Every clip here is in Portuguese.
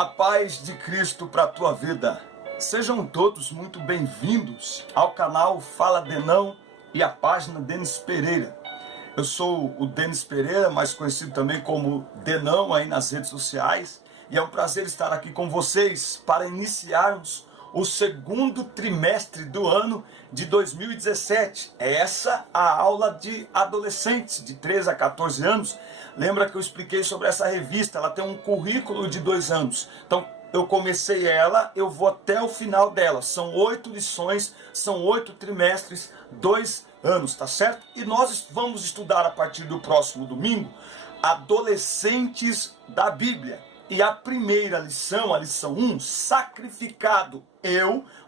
A paz de Cristo para a tua vida. Sejam todos muito bem-vindos ao canal Fala Denão e a página Denis Pereira. Eu sou o Denis Pereira, mais conhecido também como Denão aí nas redes sociais, e é um prazer estar aqui com vocês para iniciarmos o segundo trimestre do ano de 2017. É essa a aula de adolescentes de 13 a 14 anos. Lembra que eu expliquei sobre essa revista? Ela tem um currículo de 2 anos. Então, eu comecei ela, eu vou até o final dela. São 8 lições, são 8 trimestres, 2 anos, tá certo? E nós vamos estudar a partir do próximo domingo, adolescentes da Bíblia. E a primeira lição, a lição 1, sacrificado.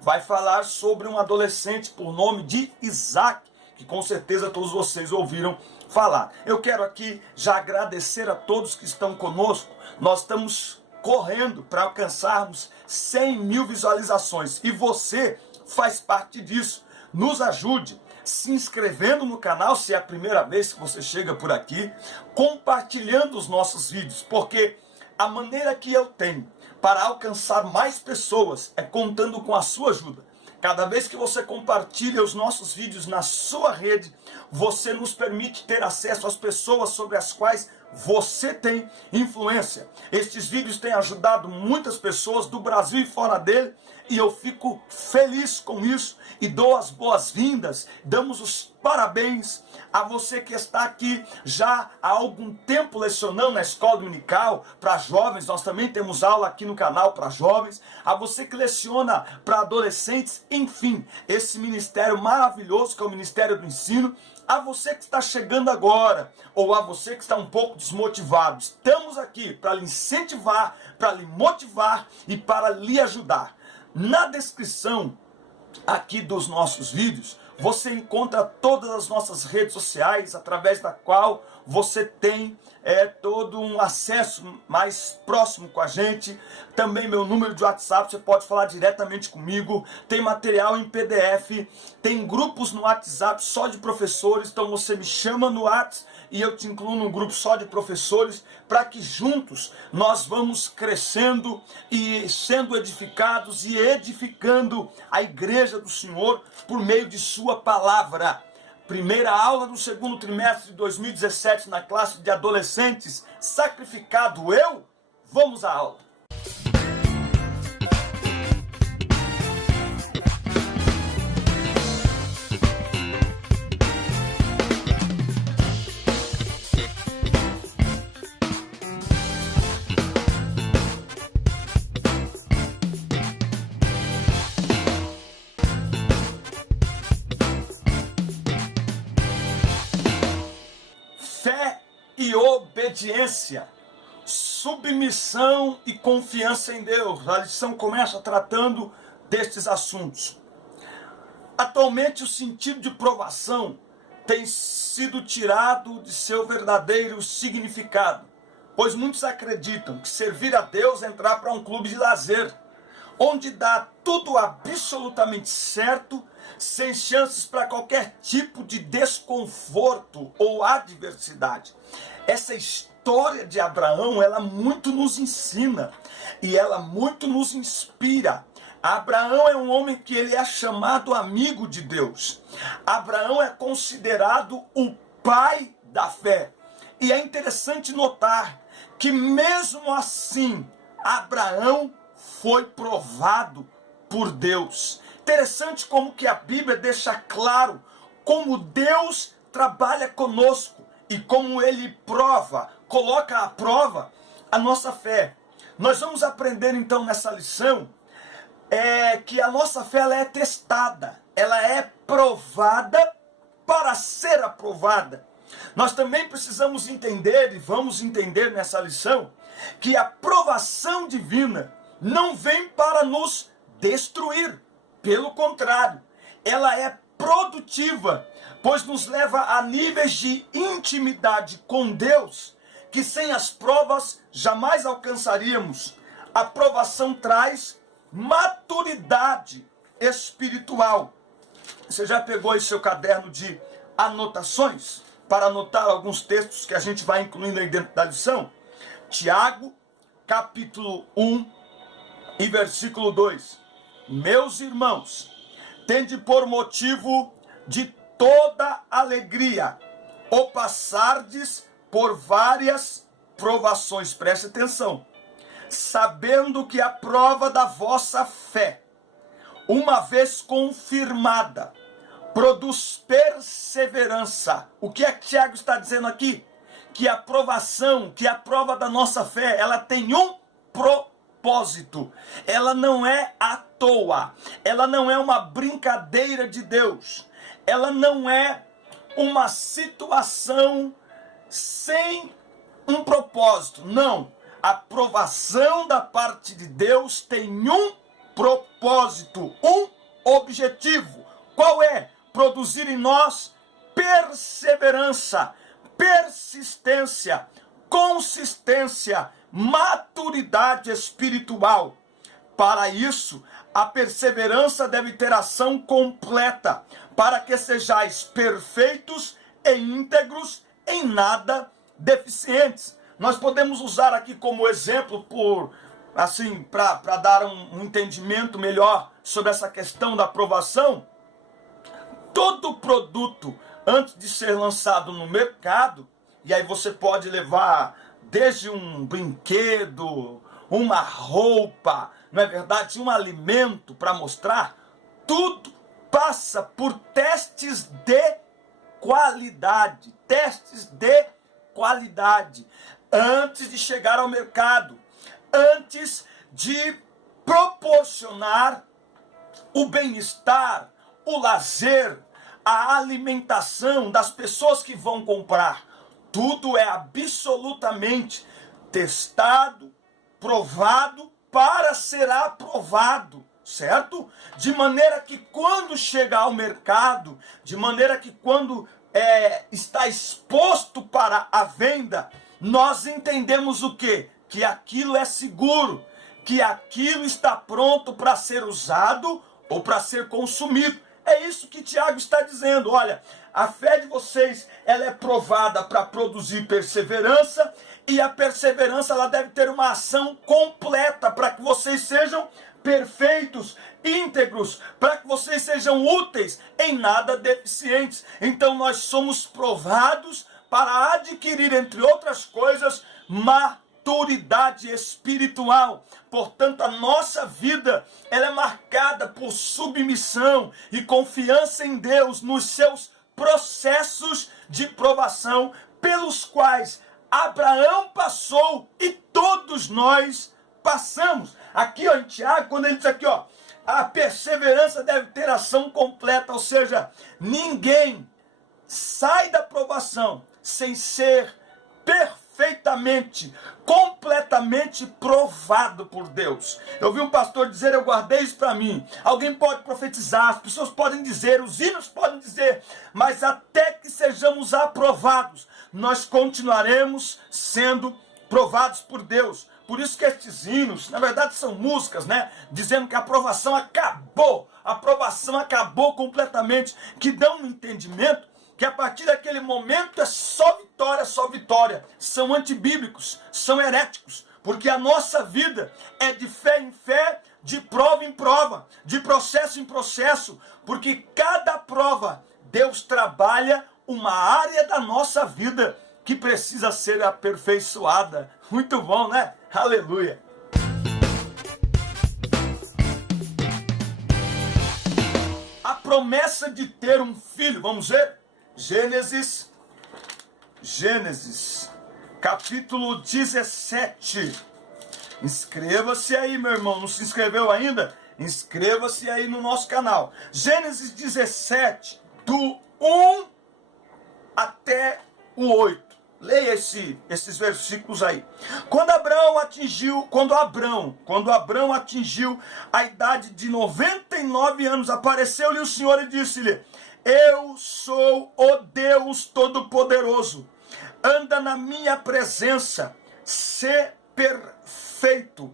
Vai falar sobre um adolescente por nome de Isaac, que com certeza todos vocês ouviram falar. Eu quero aqui já agradecer a todos que estão conosco. Nós estamos correndo para alcançarmos 100 mil visualizações. E você faz parte disso. Nos ajude se inscrevendo no canal, se é a primeira vez que você chega por aqui, compartilhando os nossos vídeos, porque a maneira que eu tenho para alcançar mais pessoas é contando com a sua ajuda. Cada vez que você compartilha os nossos vídeos na sua rede, você nos permite ter acesso às pessoas sobre as quais você tem influência. Estes vídeos têm ajudado muitas pessoas do Brasil e fora dele, e eu fico feliz com isso e dou as boas-vindas, damos os parabéns a você que está aqui já há algum tempo lecionando na escola dominical para jovens. Nós também temos aula aqui no canal para jovens, a você que leciona para adolescentes, enfim, esse ministério maravilhoso que é o Ministério do Ensino. A você que está chegando agora, ou a você que está um pouco desmotivado, estamos aqui para lhe incentivar, para lhe motivar e para lhe ajudar. Na descrição aqui dos nossos vídeos, você encontra todas as nossas redes sociais, através da qual você tem todo um acesso mais próximo com a gente. Também meu número de WhatsApp, você pode falar diretamente comigo. Tem material em PDF, tem grupos no WhatsApp só de professores, então você me chama no WhatsApp e eu te incluo num grupo só de professores, para que juntos nós vamos crescendo e sendo edificados e edificando a igreja do Senhor por meio de sua palavra. Primeira aula do segundo trimestre de 2017 na classe de adolescentes, sacrificado. Vamos à aula. Fé e obediência, submissão e confiança em Deus. A lição começa tratando destes assuntos. Atualmente o sentido de provação tem sido tirado de seu verdadeiro significado, pois muitos acreditam que servir a Deus é entrar para um clube de lazer, onde dá tudo absolutamente certo, sem chances para qualquer tipo de desconforto ou adversidade. Essa história de Abraão, ela muito nos ensina e ela muito nos inspira. Abraão é um homem que ele é chamado amigo de Deus. Abraão é considerado o pai da fé. E é interessante notar que mesmo assim, Abraão foi provado por Deus. Interessante como que a Bíblia deixa claro como Deus trabalha conosco e como Ele prova, coloca à prova a nossa fé. Nós vamos aprender então nessa lição que a nossa fé ela é testada, ela é provada para ser aprovada. Nós também precisamos entender, e vamos entender nessa lição, que a provação divina não vem para nos destruir. Pelo contrário, ela é produtiva, pois nos leva a níveis de intimidade com Deus que sem as provas jamais alcançaríamos. A provação traz maturidade espiritual. Você já pegou aí seu caderno de anotações para anotar alguns textos que a gente vai incluindo aí dentro da lição? Tiago, capítulo 1, E versículo 2: meus irmãos, tende por motivo de toda alegria o passardes por várias provações, preste atenção, sabendo que a prova da vossa fé, uma vez confirmada, produz perseverança. O que é que Tiago está dizendo aqui? Que a provação, que a prova da nossa fé, ela tem um propósito. Ela não é à toa. Ela não é uma brincadeira de Deus. Ela não é uma situação sem um propósito. Não. A provação da parte de Deus tem um propósito, um objetivo. Qual é? Produzir em nós perseverança, persistência, consistência, maturidade espiritual. Para isso, a perseverança deve ter ação completa, para que sejais perfeitos e íntegros, em nada deficientes. Nós podemos usar aqui como exemplo, para dar um entendimento melhor sobre essa questão da aprovação. Todo produto, antes de ser lançado no mercado, e aí você pode levar desde um brinquedo, uma roupa, não é verdade, um alimento para mostrar, tudo passa por testes de qualidade, antes de chegar ao mercado, antes de proporcionar o bem-estar, o lazer, a alimentação das pessoas que vão comprar. Tudo é absolutamente testado, provado para ser aprovado, certo? De maneira que quando chega ao mercado, de maneira que quando está exposto para a venda, nós entendemos o quê? Que aquilo é seguro, que aquilo está pronto para ser usado ou para ser consumido. É isso que Tiago está dizendo. Olha, a fé de vocês, ela é provada para produzir perseverança, e a perseverança, ela deve ter uma ação completa para que vocês sejam perfeitos, íntegros, para que vocês sejam úteis, em nada deficientes. Então nós somos provados para adquirir, entre outras coisas, maturidade espiritual. Portanto, a nossa vida, ela é marcada por submissão e confiança em Deus, nos seus processos de provação pelos quais Abraão passou e todos nós passamos. Aqui, ó, em Tiago, quando ele diz aqui, ó, a perseverança deve ter ação completa, ou seja, ninguém sai da provação sem ser perfeitamente, completamente provado por Deus. Eu vi um pastor dizer, eu guardei isso para mim. Alguém pode profetizar, as pessoas podem dizer, os hinos podem dizer, mas até que sejamos aprovados, nós continuaremos sendo provados por Deus. Por isso que estes hinos, na verdade, são músicas, né? Dizendo que a aprovação acabou completamente, que dão um entendimento que a partir daquele momento é só vitória, só vitória. São antibíblicos, são heréticos, porque a nossa vida é de fé em fé, de prova em prova, de processo em processo, porque cada prova Deus trabalha uma área da nossa vida que precisa ser aperfeiçoada. Muito bom, né? Aleluia! A promessa de ter um filho, vamos ver? Gênesis, capítulo 17. Inscreva-se aí, meu irmão. Não se inscreveu ainda? Inscreva-se aí no nosso canal. Gênesis 17, do 1 até o 8. Leia esses versículos aí. Quando Abrão atingiu a idade de 99 anos, apareceu-lhe o Senhor e disse-lhe: eu sou o Deus Todo-Poderoso. Anda na minha presença, sê perfeito.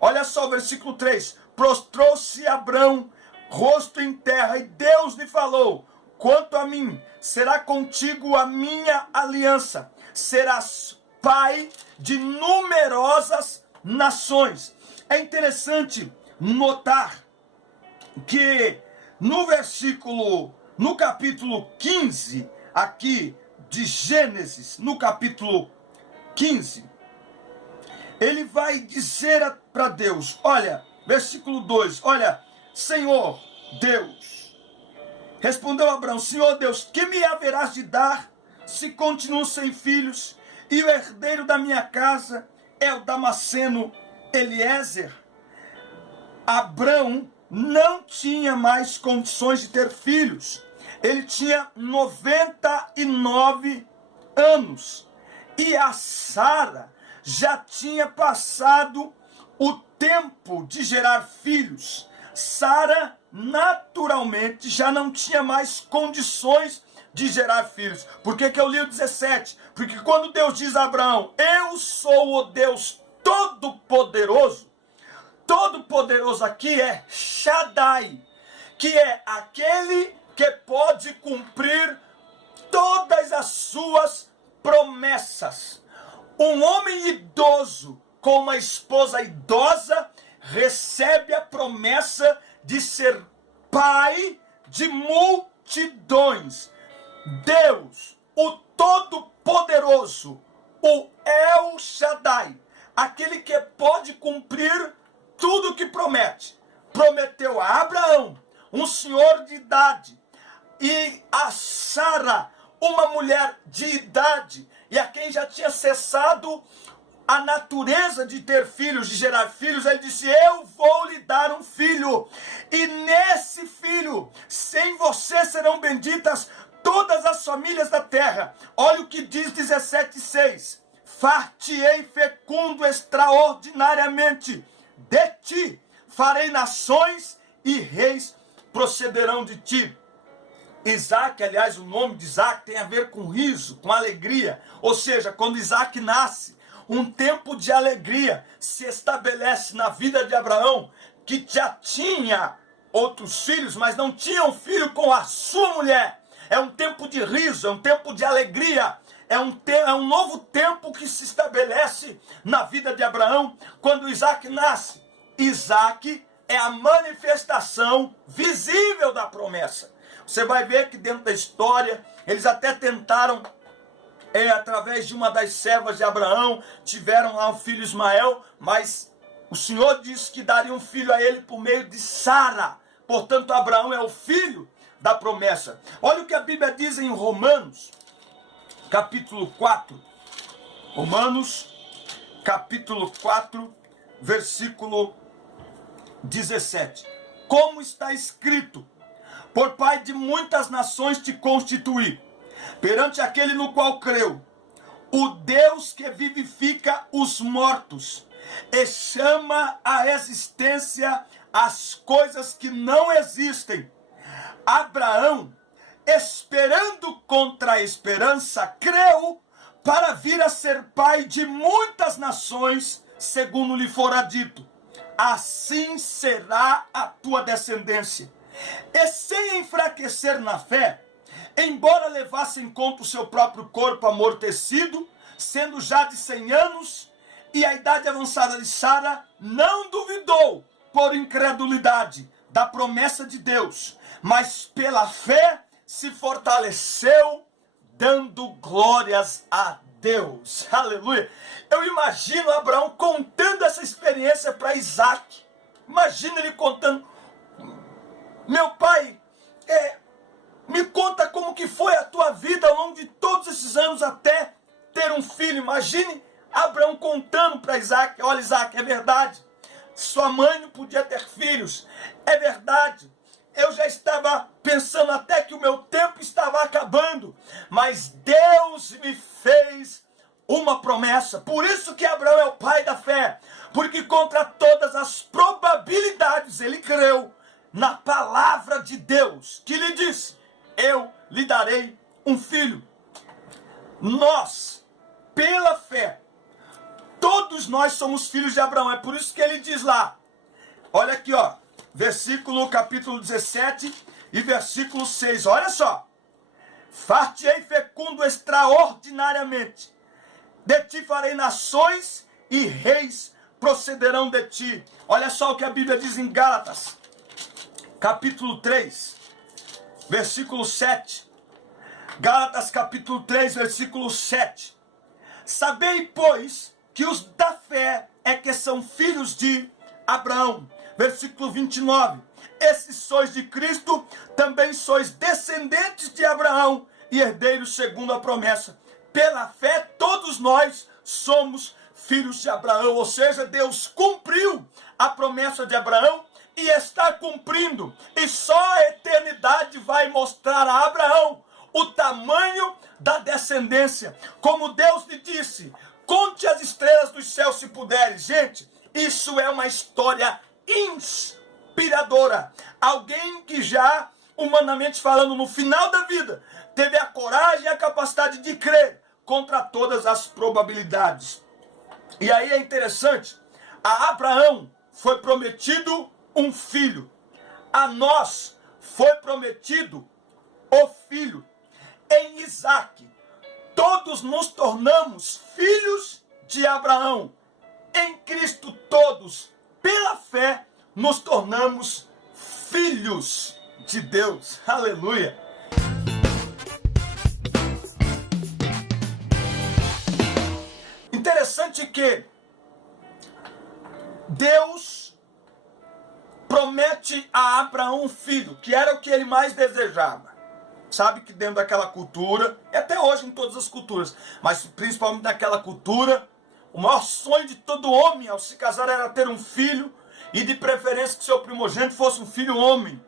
Olha só o versículo 3. Prostrou-se Abrão, rosto em terra, e Deus lhe falou: quanto a mim, será contigo a minha aliança. Serás pai de numerosas nações. É interessante notar que no capítulo 15, aqui de Gênesis, no capítulo 15, ele vai dizer para Deus, olha, versículo 2, olha, Senhor Deus, respondeu Abraão, Senhor Deus, que me haverás de dar se continuo sem filhos, e o herdeiro da minha casa é o Damasceno Eliezer? Abraão não tinha mais condições de ter filhos. Ele tinha 99 anos. E a Sara já tinha passado o tempo de gerar filhos. Sara, naturalmente, já não tinha mais condições de gerar filhos. Por que eu li o 17? Porque quando Deus diz a Abraão, eu sou o Deus Todo-Poderoso, Todo-Poderoso aqui é Shaddai, que é aquele que pode cumprir todas as suas promessas. Um homem idoso com uma esposa idosa recebe a promessa de ser pai de multidões. Deus, o Todo-Poderoso, o El Shaddai, aquele que pode cumprir tudo o que promete, prometeu a Abraão, um senhor de idade, e a Sara, uma mulher de idade, e a quem já tinha cessado a natureza de ter filhos, de gerar filhos. Ele disse, eu vou lhe dar um filho, e nesse filho, sem você serão benditas todas as famílias da terra. Olha o que diz 17:6. Far-te-ei fecundo extraordinariamente, de ti farei nações e reis procederão de ti. Isaac, aliás, o nome de Isaac tem a ver com riso, com alegria. Ou seja, quando Isaac nasce, um tempo de alegria se estabelece na vida de Abraão, que já tinha outros filhos, mas não tinha um filho com a sua mulher. É um tempo de riso, é um tempo de alegria, é um novo tempo que se estabelece na vida de Abraão quando Isaac nasce. Isaac é a manifestação visível da promessa. Você vai ver que dentro da história, eles até tentaram, através de uma das servas de Abraão, tiveram lá um filho Ismael, mas o Senhor disse que daria um filho a ele por meio de Sara. Portanto, Abraão é o filho da promessa. Olha o que a Bíblia diz em Romanos, capítulo 4. Romanos, capítulo 4, versículo 17. Como está escrito, por pai de muitas nações te constituí, perante aquele no qual creu, o Deus que vivifica os mortos e chama à existência as coisas que não existem. Abraão, esperando contra a esperança, creu para vir a ser pai de muitas nações, segundo lhe fora dito, assim será a tua descendência. E sem enfraquecer na fé, embora levasse em conta o seu próprio corpo amortecido, sendo já de 100 anos, e a idade avançada de Sara, não duvidou, por incredulidade, da promessa de Deus, mas pela fé se fortaleceu, dando glórias a Deus. Aleluia! Eu imagino Abraão contando essa experiência para Isaac. Imagina ele contando, meu pai, me conta como que foi a tua vida ao longo de todos esses anos até ter um filho. Imagine Abraão contando para Isaac, olha Isaac, é verdade, sua mãe não podia ter filhos, é verdade, eu já estava pensando até que o meu tempo estava acabando, mas Deus me fez uma promessa. Por isso que Abraão é o pai da fé, porque contra todas as probabilidades ele creu na palavra de Deus, que lhe disse, eu lhe darei um filho. Nós, pela fé, todos nós somos filhos de Abraão. É por isso que ele diz lá, olha aqui, ó, capítulo 17 e versículo 6, olha só. Far-te-ei fecundo extraordinariamente, de ti farei nações e reis procederão de ti. Olha só o que a Bíblia diz em Gálatas, capítulo 3, versículo 7. Gálatas capítulo 3, versículo 7. Sabei, pois, que os da fé é que são filhos de Abraão. Versículo 29. Esses sois de Cristo, também sois descendentes de Abraão e herdeiros segundo a promessa. Pela fé, todos nós somos filhos de Abraão. Ou seja, Deus cumpriu a promessa de Abraão e está cumprindo. E só a eternidade vai mostrar a Abraão o tamanho da descendência. Como Deus lhe disse, conte as estrelas dos céus se puderes. Gente, isso é uma história inspiradora. Alguém que já, humanamente falando, no final da vida, teve a coragem e a capacidade de crer contra todas as probabilidades. E aí é interessante, a Abraão foi prometido um filho. A nós foi prometido o filho. Em Isaque, todos nos tornamos filhos de Abraão. Em Cristo todos, pela fé, nos tornamos filhos de Deus. Aleluia! Interessante que Deus promete a Abraão um filho, que era o que ele mais desejava. Sabe que dentro daquela cultura, e até hoje em todas as culturas, mas principalmente naquela cultura, o maior sonho de todo homem ao se casar era ter um filho, e de preferência que seu primogênito fosse um filho homem,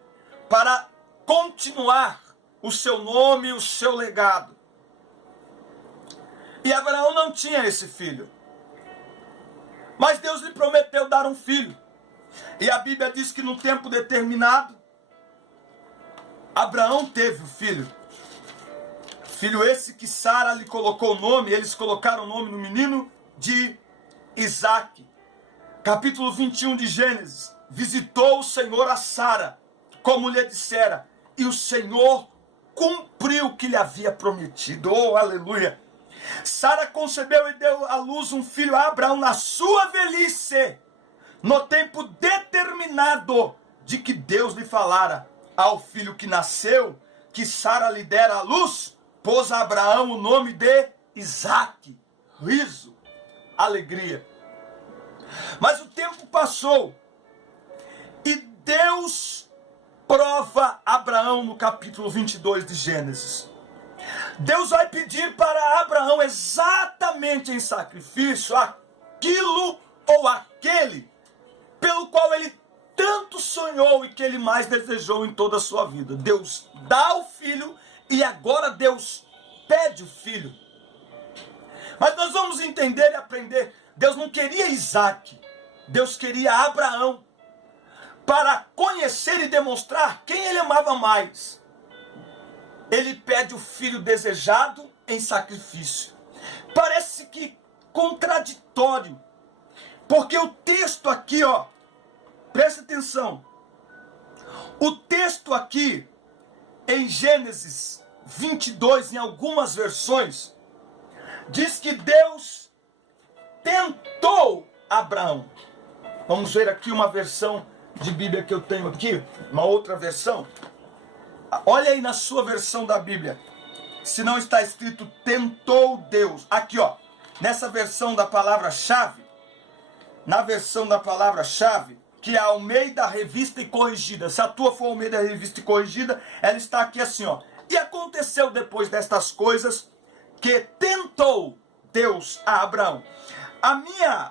para continuar o seu nome e o seu legado. E Abraão não tinha esse filho, mas Deus lhe prometeu dar um filho, e a Bíblia diz que no tempo determinado, Abraão teve o filho. Filho esse que Sara lhe colocou o nome, eles colocaram o nome no menino de Isaque. Capítulo 21 de Gênesis. Visitou o Senhor a Sara, como lhe dissera, e o Senhor cumpriu o que lhe havia prometido. Oh, aleluia! Sara concebeu e deu à luz um filho a Abraão na sua velhice, no tempo determinado de que Deus lhe falara. Ao filho que nasceu, que Sara lhe dera à luz, pôs a Abraão o nome de Isaque. Riso, alegria. Mas o tempo passou e Deus prova Abraão no capítulo 22 de Gênesis. Deus vai pedir para Abraão exatamente em sacrifício aquilo ou aquele pelo qual ele tanto sonhou e que ele mais desejou em toda a sua vida. Deus dá o filho e agora Deus pede o filho. Mas nós vamos entender e aprender. Deus não queria Isaque, Deus queria Abraão, para conhecer e demonstrar quem ele amava mais. Ele pede o filho desejado em sacrifício. Parece que contraditório, porque o texto aqui, presta atenção. O texto aqui, em Gênesis 22, em algumas versões, diz que Deus tentou Abraão. Vamos ver aqui uma versão de Bíblia que eu tenho aqui, uma outra versão. Olha aí na sua versão da Bíblia, se não está escrito tentou Deus. Aqui, nessa versão da palavra-chave, na versão da palavra-chave, que é a Almeida Revista e Corrigida. Se a tua for Almeida Revista e Corrigida, ela está aqui assim, E aconteceu depois destas coisas que tentou Deus a Abraão.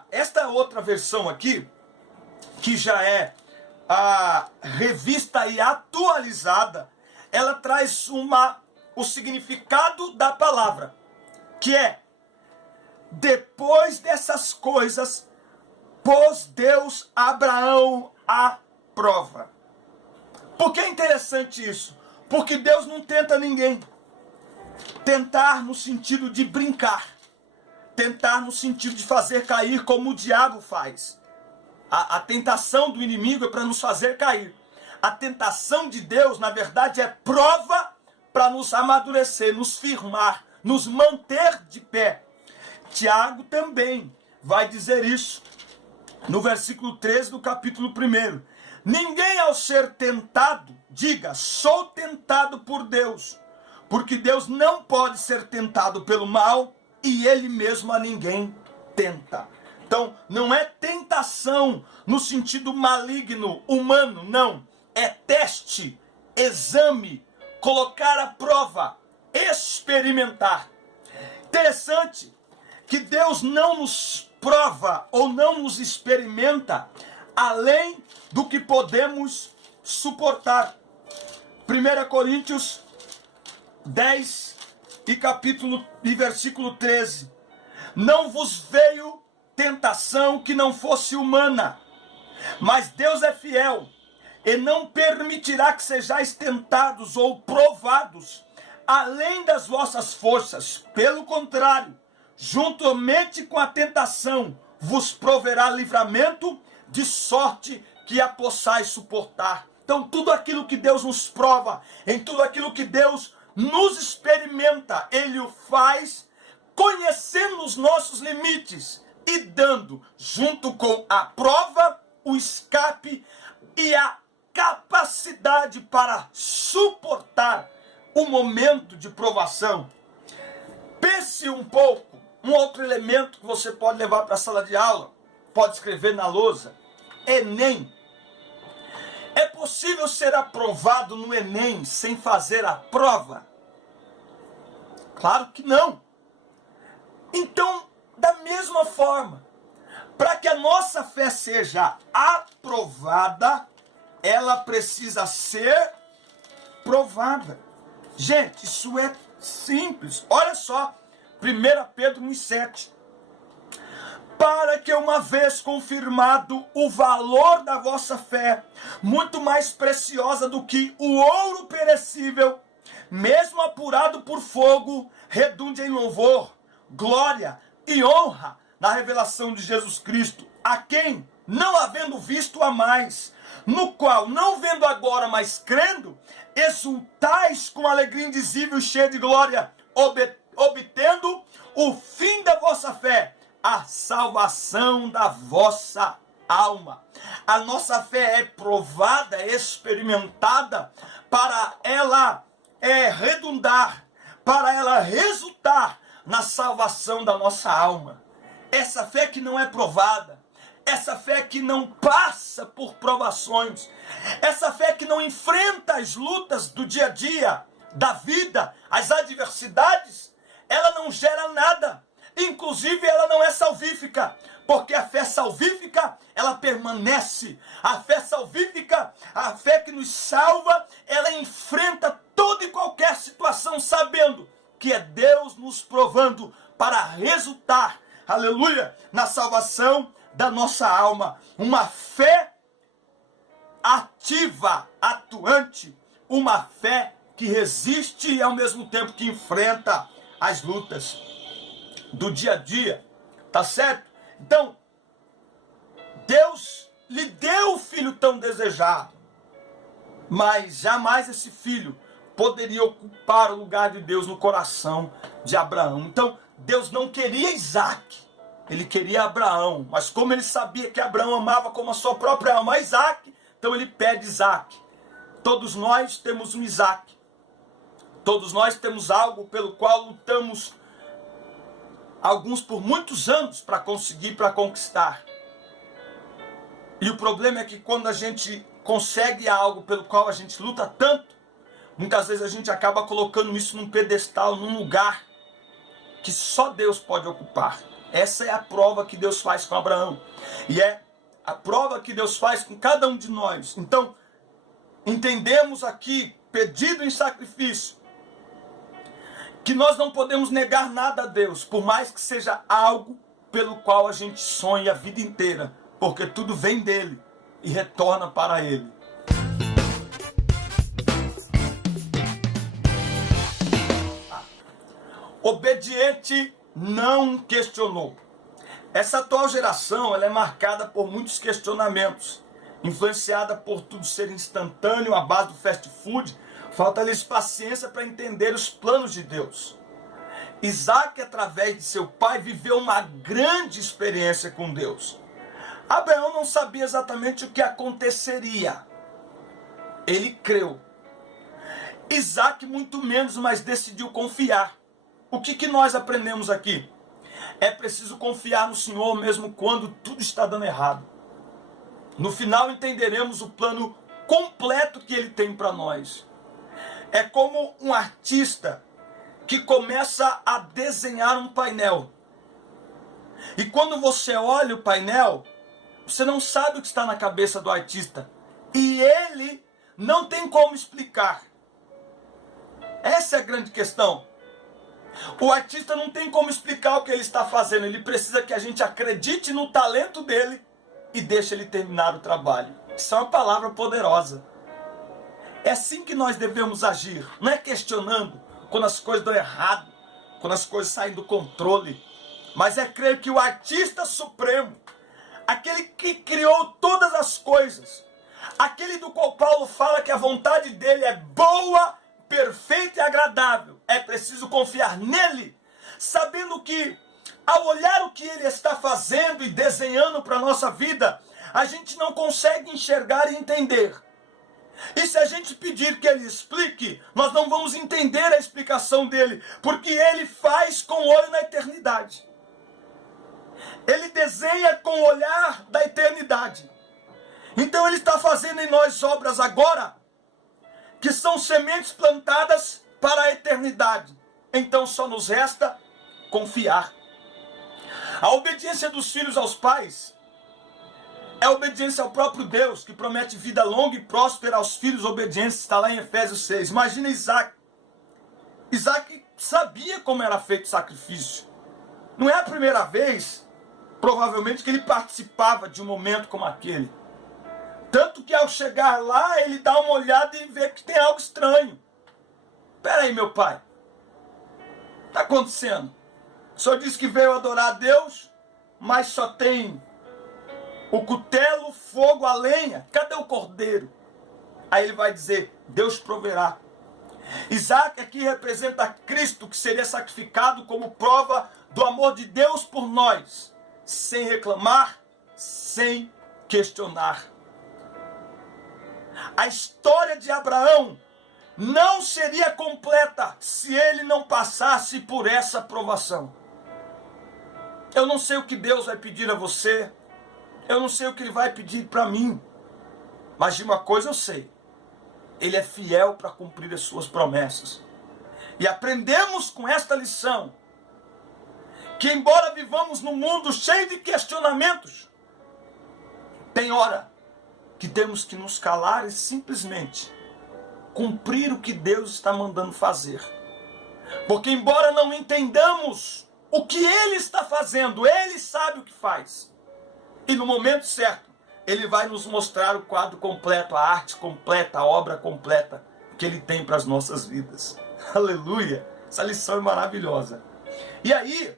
Esta outra versão aqui, que já é a revista e atualizada, ela traz o significado da palavra, que é: depois dessas coisas, pôs Deus Abraão à prova. Por que é interessante isso? Porque Deus não tenta ninguém. Tentar no sentido de brincar. Tentar no sentido de fazer cair como o diabo faz. A tentação do inimigo é para nos fazer cair. A tentação de Deus, na verdade, é prova para nos amadurecer, nos firmar, nos manter de pé. Tiago também vai dizer isso. no versículo 13 do capítulo 1. Ninguém ao ser tentado, diga, sou tentado por Deus, porque Deus não pode ser tentado pelo mal e ele mesmo a ninguém tenta. Então, não é tentação no sentido maligno, humano, não. É teste, exame, colocar à prova, experimentar. Interessante que Deus não nos prova ou não nos experimenta além do que podemos suportar. 1 Coríntios 10 e versículo 13. Não vos veio tentação que não fosse humana, mas Deus é fiel e não permitirá que sejais tentados ou provados além das vossas forças. Pelo contrário, juntamente com a tentação, vos proverá livramento, de sorte que a possais suportar. Então, tudo aquilo que Deus nos prova, em tudo aquilo que Deus nos experimenta, Ele o faz conhecendo os nossos limites e dando, junto com a prova, o escape e a capacidade para suportar o momento de provação. Pense um pouco, um outro elemento que você pode levar para a sala de aula, pode escrever na lousa: Enem. É possível ser aprovado no Enem sem fazer a prova? Claro que não. Então, da mesma forma, para que a nossa fé seja aprovada, ela precisa ser provada. Gente, isso é simples. Olha só, 1 Pedro 1,7. Para que, uma vez confirmado o valor da vossa fé, muito mais preciosa do que o ouro perecível, mesmo apurado por fogo, redunde em louvor, glória e honra na revelação de Jesus Cristo, a quem, não havendo visto a mais, no qual, não vendo agora, mas crendo, exultais com alegria indizível e cheia de glória, obtendo o fim da vossa fé, a salvação da vossa alma. A nossa fé é provada, é experimentada, para ela redundar, para ela resultar na salvação da nossa alma. Essa fé que não é provada, essa fé que não passa por provações, essa fé que não enfrenta as lutas do dia a dia, da vida, as adversidades, ela não gera nada. Inclusive, ela não é salvífica, porque a fé salvífica, ela permanece. A fé salvífica, a fé que nos salva, ela enfrenta toda e qualquer situação, sabendo que é Deus nos provando para resultar, aleluia, na salvação da nossa alma. Uma fé ativa, atuante, uma fé que resiste e ao mesmo tempo que enfrenta as lutas do dia a dia, tá certo? Então, Deus lhe deu o filho tão desejado, mas jamais esse filho poderia ocupar o lugar de Deus no coração de Abraão. Então, Deus não queria Isaac, ele queria Abraão, mas como ele sabia que Abraão amava como a sua própria alma a Isaac, então ele pede Isaac. Todos nós temos um Isaac, todos nós temos algo pelo qual lutamos, alguns por muitos anos para conseguir, para conquistar. E o problema é que quando a gente consegue algo pelo qual a gente luta tanto, muitas vezes a gente acaba colocando isso num pedestal, num lugar que só Deus pode ocupar. Essa é a prova que Deus faz com Abraão. E é a prova que Deus faz com cada um de nós. Então, entendemos aqui, pedido em sacrifício, que nós não podemos negar nada a Deus, por mais que seja algo pelo qual a gente sonha a vida inteira, porque tudo vem dele e retorna para ele. Obediente não questionou. Essa atual geração, ela é marcada por muitos questionamentos, influenciada por tudo ser instantâneo, à base do fast food. Falta-lhes paciência para entender os planos de Deus. Isaac, através de seu pai, viveu uma grande experiência com Deus. Abraão não sabia exatamente o que aconteceria. Ele creu. Isaac muito menos, mas decidiu confiar. O que nós aprendemos aqui? É preciso confiar no Senhor mesmo quando tudo está dando errado. No final entenderemos o plano completo que Ele tem para nós. É como um artista que começa a desenhar um painel. E quando você olha o painel, você não sabe o que está na cabeça do artista. E ele não tem como explicar. Essa é a grande questão. O artista não tem como explicar o que ele está fazendo. Ele precisa que a gente acredite no talento dele e deixe ele terminar o trabalho. Isso é uma palavra poderosa. É assim que nós devemos agir. Não é questionando quando as coisas dão errado, quando as coisas saem do controle. Mas é crer que o artista supremo, aquele que criou todas as coisas, aquele do qual Paulo fala que a vontade dele é boa, perfeita e agradável, é preciso confiar nele, sabendo que ao olhar o que ele está fazendo e desenhando para a nossa vida, a gente não consegue enxergar e entender. E se a gente pedir que ele explique, nós não vamos entender a explicação dele, porque ele faz com o olho na eternidade. Ele desenha com o olhar da eternidade. Então ele está fazendo em nós obras agora, que são sementes plantadas para a eternidade. Então só nos resta confiar. A obediência dos filhos aos pais é a obediência ao próprio Deus, que promete vida longa e próspera aos filhos obedientes. Está lá em Efésios 6. Imagina Isaac. Isaac sabia como era feito o sacrifício. Não é a primeira vez, provavelmente, que ele participava de um momento como aquele. Tanto que ao chegar lá, ele dá uma olhada e vê que tem algo estranho. Espera aí, meu pai. O que está acontecendo? O senhor disse que veio adorar a Deus, mas só tem o cutelo, o fogo, a lenha. Cadê o cordeiro? Aí ele vai dizer, Deus proverá. Isaac aqui representa Cristo, que seria sacrificado como prova do amor de Deus por nós, sem reclamar, sem questionar. A história de Abraão não seria completa se ele não passasse por essa provação. Eu não sei o que Deus vai pedir a você, eu não sei o que Ele vai pedir para mim, mas de uma coisa eu sei, Ele é fiel para cumprir as suas promessas. E aprendemos com esta lição, que embora vivamos num mundo cheio de questionamentos, tem hora que temos que nos calar e simplesmente cumprir o que Deus está mandando fazer. Porque embora não entendamos o que Ele está fazendo, Ele sabe o que faz. E no momento certo, Ele vai nos mostrar o quadro completo, a arte completa, a obra completa que Ele tem para as nossas vidas. Aleluia! Essa lição é maravilhosa. E aí,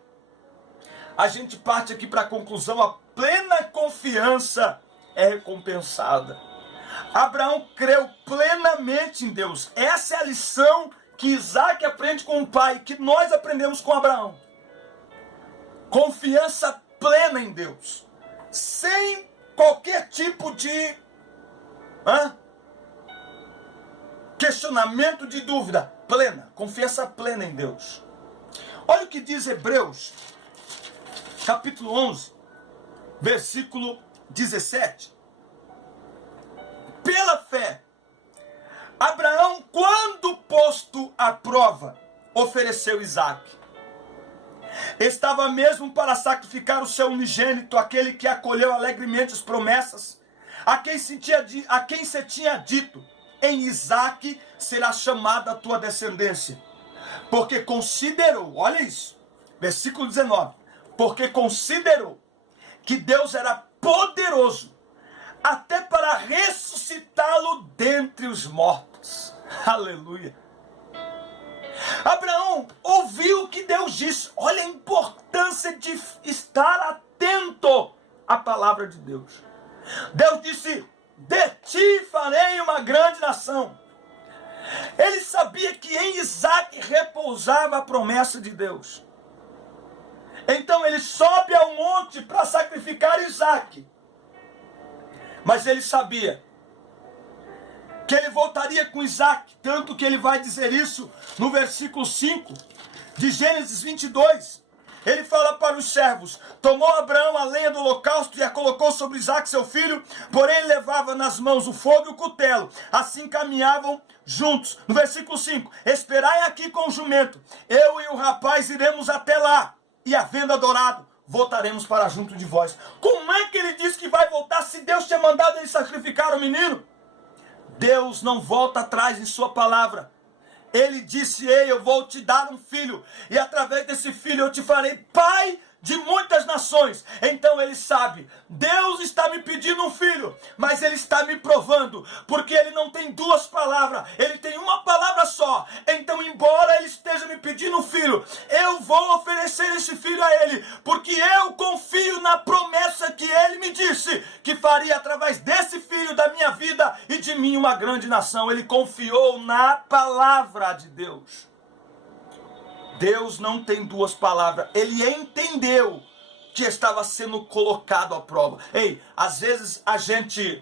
a gente parte aqui para a conclusão, a plena confiança é recompensada. Abraão creu plenamente em Deus. Essa é a lição que Isaac aprende com o pai, que nós aprendemos com Abraão. Confiança plena em Deus. Sem qualquer tipo de questionamento, de dúvida. Plena. Confiança plena em Deus. Olha o que diz Hebreus, capítulo 11, versículo 17. Pela fé, Abraão, quando posto à prova, ofereceu Isaque. Estava mesmo para sacrificar o seu unigênito, aquele que acolheu alegremente as promessas, a quem se tinha dito, em Isaque será chamada a tua descendência. Porque considerou, olha isso, versículo 19, porque considerou que Deus era poderoso até para ressuscitá-lo dentre os mortos. Aleluia. Abraão ouviu o que Deus disse. Olha a importância de estar atento à palavra de Deus. Deus disse, de ti farei uma grande nação. Ele sabia que em Isaque repousava a promessa de Deus. Então ele sobe ao monte para sacrificar Isaque. Mas ele sabia que ele voltaria com Isaac, tanto que ele vai dizer isso no versículo 5 de Gênesis 22. Ele fala para os servos: tomou Abraão a lenha do holocausto e a colocou sobre Isaac seu filho, porém ele levava nas mãos o fogo e o cutelo. Assim caminhavam juntos. No versículo 5, esperai aqui com o jumento, eu e o rapaz iremos até lá, e havendo adorado, voltaremos para junto de vós. Como é que ele diz que vai voltar se Deus tinha mandado ele sacrificar o menino? Deus não volta atrás em sua palavra. Ele disse: ei, eu vou te dar um filho, e através desse filho eu te farei pai de muitas nações. Então ele sabe, Deus está me pedindo um filho, mas ele está me provando, porque ele não tem duas palavras, ele tem uma palavra só. Então, embora ele esteja me pedindo um filho, eu vou oferecer esse filho a ele, porque eu confio na promessa que ele me disse, que faria através desse filho da minha vida e de mim uma grande nação. Ele confiou na palavra de Deus. Deus não tem duas palavras. Ele entendeu que estava sendo colocado à prova. Ei, às vezes a gente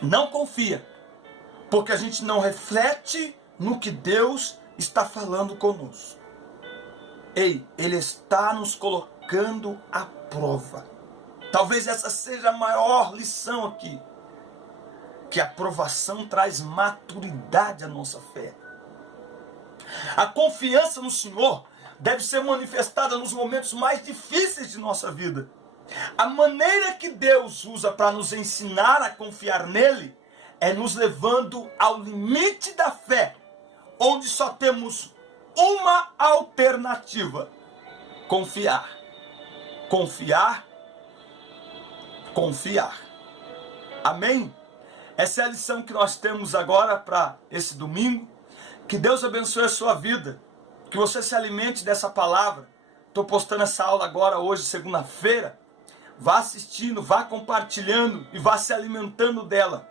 não confia, porque a gente não reflete no que Deus está falando conosco. Ei, Ele está nos colocando à prova. Talvez essa seja a maior lição aqui, que a provação traz maturidade à nossa fé. A confiança no Senhor deve ser manifestada nos momentos mais difíceis de nossa vida. A maneira que Deus usa para nos ensinar a confiar nele é nos levando ao limite da fé, onde só temos uma alternativa: confiar. Confiar. Confiar. Amém? Essa é a lição que nós temos agora para esse domingo. Que Deus abençoe a sua vida, que você se alimente dessa palavra. Estou postando essa aula agora, hoje, segunda-feira. Vá assistindo, vá compartilhando e vá se alimentando dela.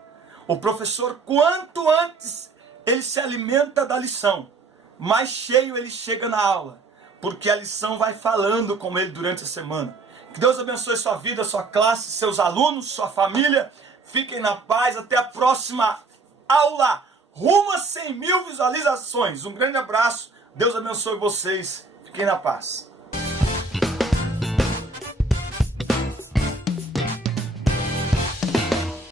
O professor, quanto antes ele se alimenta da lição, mais cheio ele chega na aula, porque a lição vai falando com ele durante a semana. Que Deus abençoe sua vida, sua classe, seus alunos, sua família. Fiquem na paz, até a próxima aula. Rumo a 100.000 visualizações. Um grande abraço. Deus abençoe vocês. Fiquem na paz.